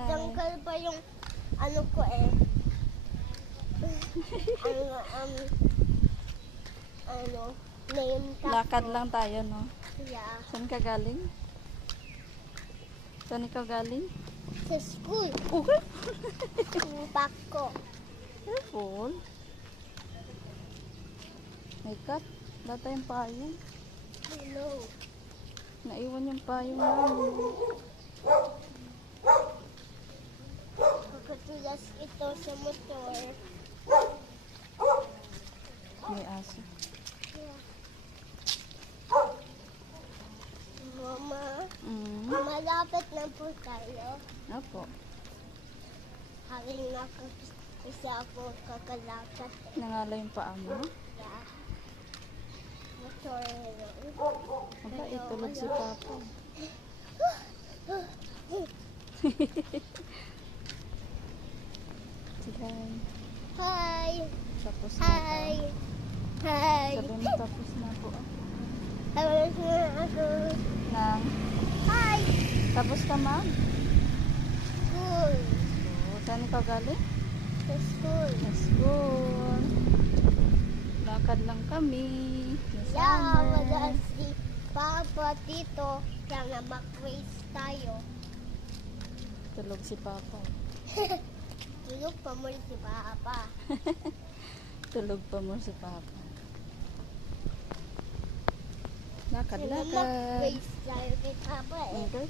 Tanggal pa yung ano ko eh. Name tag Lakad ko. lang tayo, no? Yeah. Saan ka galing? Saan ikaw galing? Sa school. Okay. Yung pack ko. Careful. May cut. Wala tayong payong. Hello. Naiwan yung payong namin. Pagkatulas ito sa motor. May aso. Yeah. Mama, Mm. malapit na po tayo. Apo. Haling kasi ako kakalakad. Nangala yung paa mo. Yeah. Motor yun. Aba, itulog si Papa. Si Hi. Hi! Tapos na Hi! Hi! Sabi mo tapos na po. Tapos na ako. Nang, Hi! tapos ka ma'am? School. So, saan ikaw galing? Sa school. Sa school. Lakad lang kami. May Yeah, summer. wala si Papa dito. Kaya nga mag-race tayo. Tulog si Papa. Tulog pa mo si Papa. Tulog pa mo si Papa. Lakad, Kaya nga lakad. mag-race tayo kay Papa eh. Okay.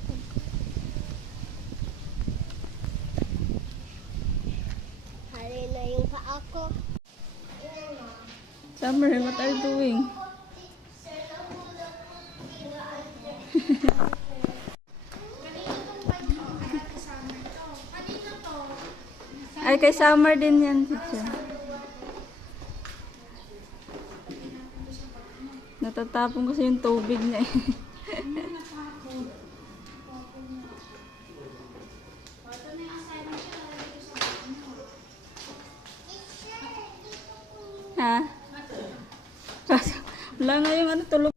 Hari na yung paa ko. Summer, what are you doing? Ay, kay Summer din yan, teacher. Natatapon kasi yung tubig niya eh. Ha? Wala nga yung ano, tulog.